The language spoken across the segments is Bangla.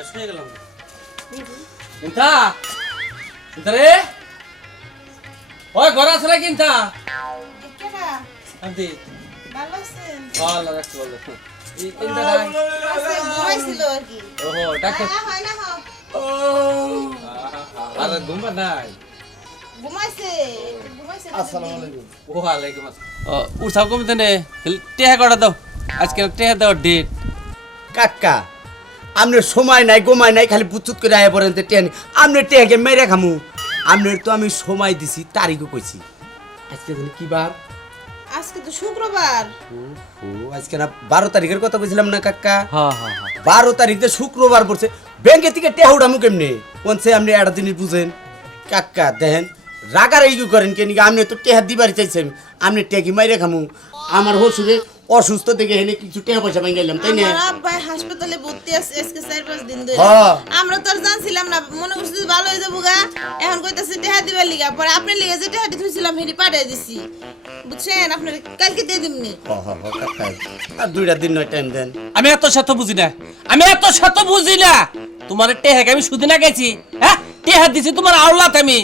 শেষ হয়ে গেলাম কিন্তা কিন্তা রে ওই ঘর আছে না কিন্তা? আন্টি ভালো? ভালো রাখছি বলো এই কিন্তা নাই ঘুমাইছিল আর কি। ওহো ডাক্তার হয় না, হয়। আর ঘুমবা নাই উঠাও কমতে নে টেহা করা দাও আজকে টেহা দাও ডেট কাকা আপনার সময় নাই গোমায় নাই খালি বুচুত করে আয় পড়েন তো টেন। আপনার টেহাকে মেরে খামু। আপনার তো আমি সময় দিছি তারিখও কইছি। আজকে জানি কি বার? আজকে তো শুক্রবার। ও আজকে না বারো তারিখের কথা বলছিলাম না কাকা? হ্যাঁ হ্যাঁ হ্যাঁ বারো তারিখে শুক্রবার পড়ছে ব্যাংকে থেকে টেহা উঠামু কেমনি? কোনছে আপনি একটা জিনিস বুঝেন। কাকা দেখেন রাগার এই করেন কেন আপনি তো টেহা দিবার চাইছেন আপনি টেকি মাইরে খামু। আমার হসুরে অসুস্থ দেখে হেনে কিছু টেহা পয়সা পাই গেলাম তাই না? আমার আব্বাই হাসপাতালে ভর্তি আছে আজকে চার পাঁচ দিন ধরে। হ্যাঁ। আমরা তো জানছিলাম না মনে করছি ভালো হয়ে যাব গা। এখন কইতাছে টেহা দিবার লিগা পরে আপনি লিগে যে টেহা দিতেছিলাম হেডি পাঠিয়ে দিছি। বুঝছেন? আপনার কালকে দিয়ে দিমনি। আর দুইটা দিন নয় টাইম দেন। আমি এত শত বুঝি না আমি এত শত বুঝি না। তোমার টেহাকে আমি সুদিনা গেছি হ্যাঁ? টেহা দিছি তোমার আওলাত আমি।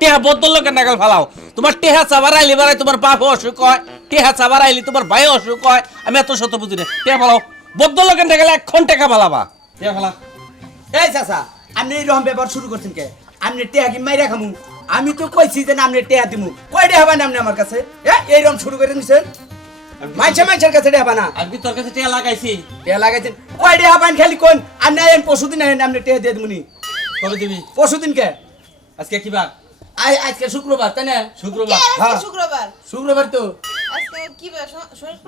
টেহা বদল লোকের নাগাল ফালাও। তোমার টেহা চাবার আইলি বারাই তোমার বাপ অসুখ হয়। টেহা চাবার আইলি তোমার ভাই অসুখ হয়। আমি এত শত বুঝি না। টেহা ফালাও বদল লোকের নাগাল এখন টেকা ফালাবা টেহা ফালা এই চাচা আপনি এইরকম ব্যাপার শুরু করছেন কে? আপনি টেহা কি মাইরা খামু? আমি তো কইছি যে আপনি টেহা দিমু। কয় টেহা বান আপনি আমার কাছে? এ এইরকম শুরু করে দিছেন? মাইছে মাইছের কাছে টেহা বানা আমি তোর কাছে টেহা লাগাইছি? টেহা লাগাইছেন। কয় টেহা বান খালি কোন? আপনি আইন পরশুদিন আইন আপনি টেহা দিয়ে দিমুনি। কবে দিবি? পরশুদিন কে? আজকে কি বার? আই আজকে শুক্রবার তাই না? শুক্রবার। হ্যাঁ। শুক্রবার? শুক্রবার তো। কি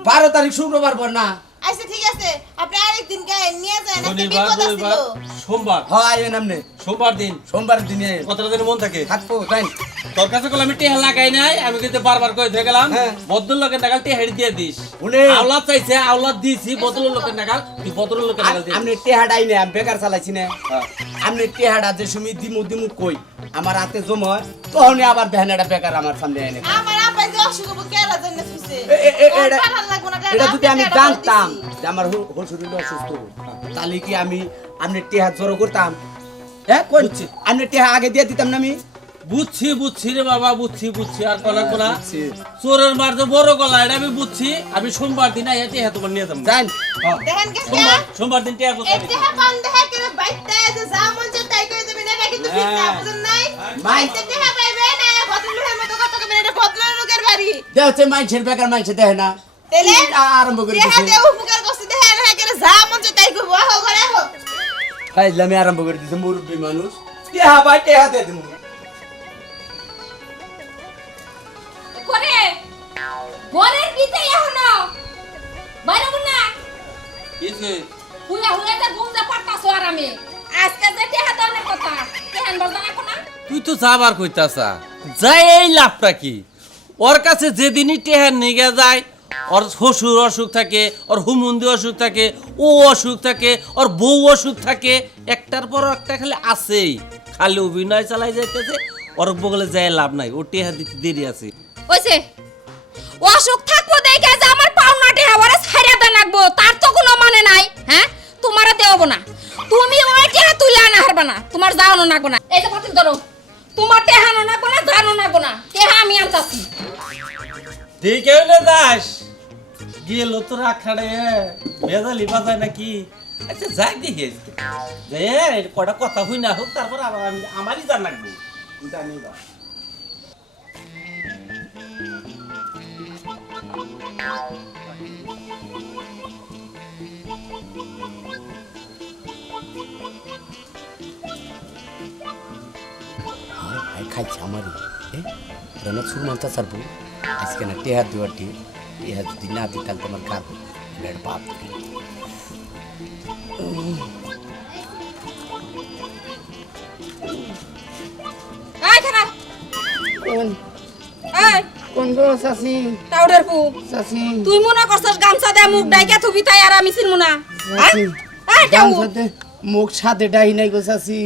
বার তারিখ শুক্রবার পর না। আচ্ছা ঠিক আছে। আপনি আরেকদিন গায়ে নিয়ে যান একটা বিপদ রবিবার সোমবার। হ্যাঁ আইবেন আপনি সোমবার দিন। সোমবার দিনে কতটা দিন মন থাকে। থাকব তাই। তোর কাছে কল আমি টেহা লাগাই নাই আমি কিন্তু বারবার কই ধরে গেলাম হ্যাঁ। বদল লোকের নাগাল টেহা দিয়ে দিস। উনি। আওলাদ চাইছে আওলাদ দিছি বদল লোকের নাগাল তুই বদল লোকের নাগাল দিস আপনি টেহাটাই না আমি বেকার চালাইছি না। হ্যাঁ। আপনি টেহাটা যে সময় দিমু দিমু কই? আমার হাতে জমা হয় তখনই আবার এটা বেকার আমার সামনে এনে আমার আব্বাই যে অসুখ কেলা জন্য এটা- পাঠান লাগবো না, এটা যদি আমি জানতাম যে আমার হোল শরীর অসুস্থ তাহলে কি আমি আপনি টেহা জড়ো করতাম? হ্যাঁ কোন? আপনি টেহা আগে দিয়ে দিতাম না আমি? বুঝছি বুঝছি রে বাবা বুঝছি বুঝছি। আর কলা বুঝছি। চোরের মার যে বড় গলা এটা আমি বুঝছি। আমি সোমবার দিন আইয়া টেহা তোমার নিয়ে যাব। জান। সোমবার সোমবার দিন টেহা কোথায় এই দেহা পান দেহা করে বাইতে যা মন চায় তাই করে দেবেন। এটা কিন্তু ঠিক না। বুঝেন নাই। বাইতে দেহা পাইবে ভদ্রলোকের মতো কথা কবেন এটা ভদ্র লোকের বাড়ি? দেহ মাইছের বেকার মাইছে দেখে না। তাইলে আরম্ভ করে দিছে। দিয়ে উপকার করছে দেহা না করে যা মন চায় তাই করব। আহো ঘরে আহো। ফাইজলামি আরম্ভ করে দিছে মুরব্বী মানুষ। টেহা পাই টেহা দিয়ে দিমু করে ঘরের ভিতরে এখনও বাইরে না। কিছু হুয়া হুয়া যে ঘুম যা পারতাছো আরামে। আজকে যে টেহা দানের কথা টেহান বলতা না? তুই তো যাবার কইতাছা। যাই এই লাভটা কি? ওর কাছে যেদিনই টেহার নিগে যায়, ওর শ্বশুর অসুখ থাকে, ওর হুমুন্দি অসুখ থাকে, ও অসুখ থাকে, ওর বউ অসুখ থাকে, একটার পর একটা খালি আছেই। খালি অভিনয় চালাই যাইতেছে, ওর বগলে যায় লাভ নাই, ও টেহা দিতে দেরি আছে। ওইছে, অসুখ থাকব দেখে যে আমার পাওনা টেহা ওরে ছাইরা দেন লাগবো, তার তো কোনো মানে নাই হ্যাঁ? তোমারে দেবো না। তুমি ওই টেহা তুলে আনা হারবা না, তোমার যাওনো নাগো না। এই যে পাতিল ধরো। তোমার টেহানো না জানো নাগো না টেহা আমি আনতাছি। দেখে হইলে দাস গেল তো রাখাড়ে ভেজালি বাজায় নাকি? আচ্ছা যাই দেখি। যে কটা কথা হই না হোক, তারপর আবার আমি আমারই জান লাগবে। জানি বা হাই খাইছে আমারই। হ্যাঁ রানা সুরমান চাচার বউ আজকে না টেহার দেওয়ার ডি টেহার যদি না দিই তাহলে তোমার কার এবার বাপ। কোন? গো চাচি? টাউডের পু তুই মনে করছস গামছা দে মুখ ডাইকা থুবি তাই আর আমি চিনমু না। সাথে মুখ সাথে ডাই নাই গো চাচি।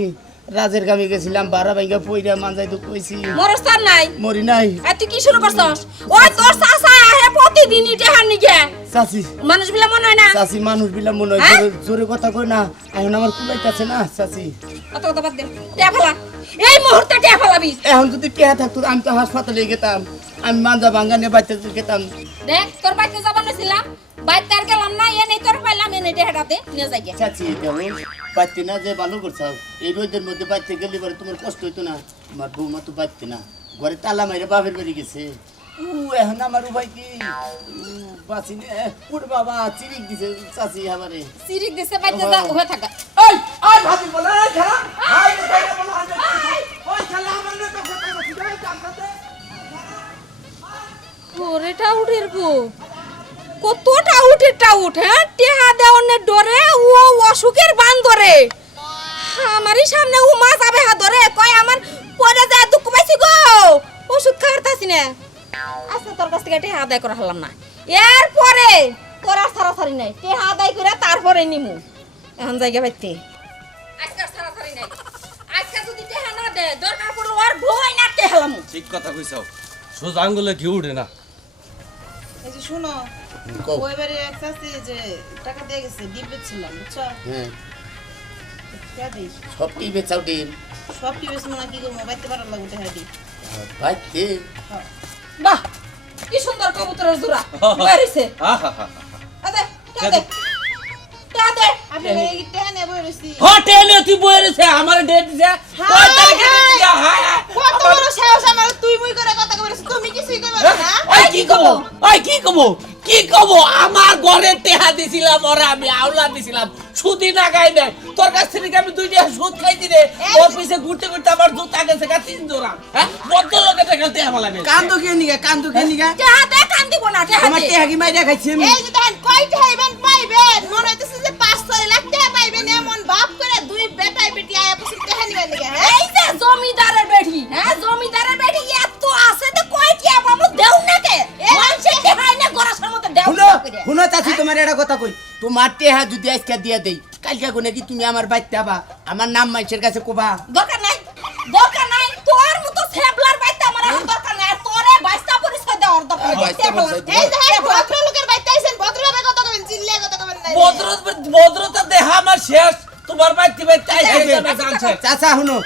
রাজের গামে গেছিলাম বারা বাইঙ্গা পইরা মানজাই তো কইছি। মরস্তার নাই? মরি নাই। আর তুই কি শুরু করছস? ওই তোর চাচা আহে প্রতিদিনই টেহার নিগে। চাচি। মানুষ বিলা মনে হয় না? চাচি মানুষ বিলা মনে হয়। হ্যাঁ? জোরে- কথা কই না। এখন আমার কুলাইতেছে না চাচি। কত কথা বাদ দে। টেহা ফেলা। এই মুহূর্তে টেহা ফেলাবি। এখন যদি টেহা থাকতো আমি তো হাসপাতালে গেতাম। আমি মাঞ্জা ভাঙ্গা নিয়ে বাচ্চা গেতাম। দেখ তোর বাইতে যাবার নাছিলাম বাইতে আর গেলাম না এনে তোর পাইলাম এনে টেহাটাতে নিয়ে যাই। চাচি বাচ্চা না যে ভালো করছাও এই রোদের মধ্যে বাচ্চা গেলে পরে তোমার কষ্ট হইতো না। আমার বৌমা তো বাচ্চা না। ঘরে তালা মাইরে বাপের বাড়ি গেছে। উ এখন আমার উপায় কি? বাঁচি নে। বাবা চিরিক দিছে চাচি আমারে। সিরিক দিছে বাইতে যা থাকা। ওই ওই ভাবি বলে খেলা। আই খেলা বলে ওই খেলা আমার না তো কথা কতটা উঠে টাউট হ্যাঁ? টেহা দেওয়ানের ডরে ও অসুখের ধরে। আমারই সামনে ও মাছ আবে হা ধরে। কয় আমার পরে যায় দুঃখ পাইছি গো। ওষুধ খাওয়ারতাছি না। আচ্ছা তোর কাছ থেকে টেহা আদায় করা হলাম না। এরপরে তোর আর সারাসারি নাই। টেহা আদায় করে তারপরে নিমু। এখন জায়গা পাইতে। আজকে আর সারাসারি নাই। আজকে যদি টেহা না দে দরকার পড়ল আর ভয় না টেহালামু ঠিক কথা কইছাও সোজা আঙ্গুলে ঘি উঠে না। এই যে শুনো এক চাষি যে টাকা দিয়ে গেছে বেচছিলাম বুঝছ? হ্যাঁ। সব কি বেচাও ডিম সব কি বেচবো না কি করব বাইতে পারার লাগবে টাকা দিই বাইতে বাহ কি সুন্দর কবুতরের জোড়া আহা আদে আদে আদে আপনি এই টাকা নিয়ে বই রয়েছি হোটেলে তুই বই আমার ডেট দিছে কয় তারিখে date দিছে? হায়, হায়। কত বড় সাহস আমার তুই মুই করে কথা কইছিস তুমি কিছুই কইবা না ওই কি কব ওই কি কব কি কব? আমার ঘরে টেহা দিছিলাম ওরা আমি আউলা দিছিলাম। সুদি না গাই দেয় তোর কাছ থেকে আমি দুই টাকা সুদ খাই রে? ওর পিছে ঘুরতে ঘুরতে আমার জুতা গেছে গা তিন জোড়া হ্যাঁ? বদ্ধ লোকে টাকা টেহা মালা তো কে নিগা তো কে নিগা? দে কান দিব না টেহা আমার টেহা কি মাইরা খাইছি আমি? এই যে দেখেন টেহা ইভেন্ট পাইবেন? মনে হইতেছে যে কথা কই? তোমার টেহা যদি আজকে দিয়ে দেই কালকে কোনে কি তুমি আমার বাইতে আবা। আমার নাম মাইসের কাছে কোবা। দরকার নাই দরকার নাই। তোর মতো সেবলার বাইতে আমার এখন দরকার নাই। আর তোরে বাইস্তা পরিচয় দেওয়ার দরকার নেই। দেখেন ভদ্রলোকের বাইতে আইছেন ভদ্রভাবে কথা কবেন চিল্লে কথা কবেন না। ভদ্র ভদ্রতা দেহা আমার শেষ। তোমার বাইতে বাইতে জানছে। চাচা শুনো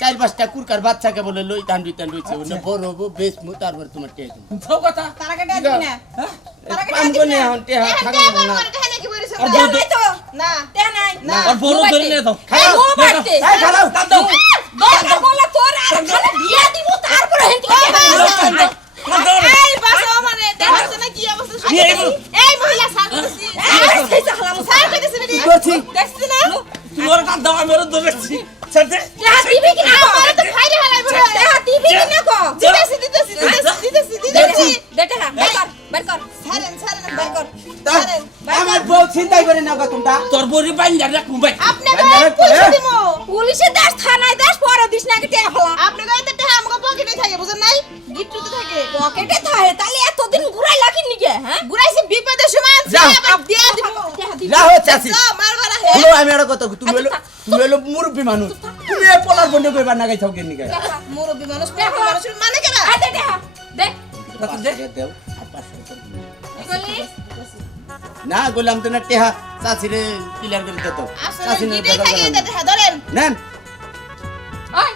চার পাঁচটা কুরকার বাচ্চাকে বলে লই টান দুই টান রইছে। ওনে বড় হব বেশ মু তারপর তোমার দিবো। সব কথা? তারা কেটে না? মানে করছি দেখছিস না তুমি ওর কান দাও আমি ওর ধরেছি ছেড়ে তোর বড়ি বাইন্দা রাখ মুম্বাই আপনি গায়ে রাখো, পয়সা হ্যাঁ? পুলিশে দেশ থানায় দেশ পরে দিস না কে ফলা আপনি গায়ে তো টাকা আমাকে পকেটে থাকে বুঝেন নাই? গিট্টুতে থাকে। পকেটে থাকে তাহলে এতদিন ঘুরাই লাগি নিকে হ্যাঁ? ঘুরাইছি বিপদের সময় আনছি যাও। আবার দিয়ে দিব দিবি রাহো চাচি মারবার আহে। শুনো আমি একটা কথা কই, তুমি হলো তুমি হলো মুরব্বী মানুষ। তুমি এ পলার বন্ধ কইবার না গাইছাও কেন নিগা মুরব্বি মানুষ পেপা মানুষের মানে কেনা আ দে। দেহা দে। দেও। আর পাঁচশো না বললাম তো না টেহা চাচিরে ক্লিয়ার করে দিতে আসলে চাচি না গিটে থাকে ধরেন। নেন। ওই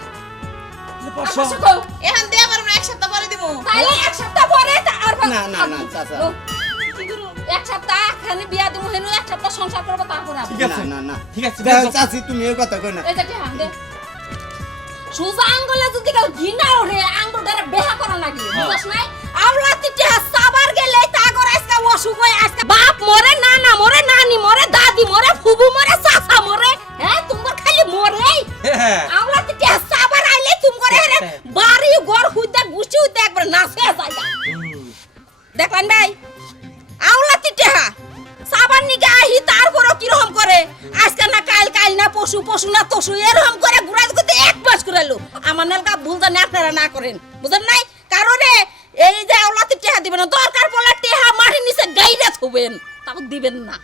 এখন দেয়া পারব না এক সপ্তাহ পরে দিব। তাহলে এক সপ্তাহ পরে তা- আর না, না, না, চাচা। এক সপ্তাহ খালি বিয়া দিব হেনু এক সপ্তাহ সংসার করব তারপরে ঠিক আছে। না না না। ঠিক আছে দেখো, দেখো। চাচি তুমি কথা কই না সুজা আঙ্গুলে যদি কেউ ঘিনা ওঠে আঙ্গুল দ্বারা বেহা করা নাকি বুঝছ নাই? আমলা সাবার গেলে তা করে আজকে অসুখ হয়ে আজকে বাপ মরে নানা মরে নানি মরে দাদি মরে ফুবু মরে চাচা মরে হ্যাঁ? তোমার খালি মরে হ্যাঁ আমলা তিতে সাবার আইলে তোমার হেরে বাড়ি ঘর হুইদা গুছি হুইদা একবার নাচে জায়গা দেখলেন ভাই? আওলা তিটেহা সাবান নিকে আহি তারপরও কীরকম করে? আজকে না কাল কাল না পশু পশু না তসু এরকম করে ঘুরাই করতে এক মাস ঘুরালো আমার নালকা ভুল জানি আপনারা না করেন। বুঝেন নাই? কারণে এই যে আওলাতে টেহা দিবেন না দরকার পড়লে টেহা মাটির নিচে গাইরা থুবেন তাও দিবেন না।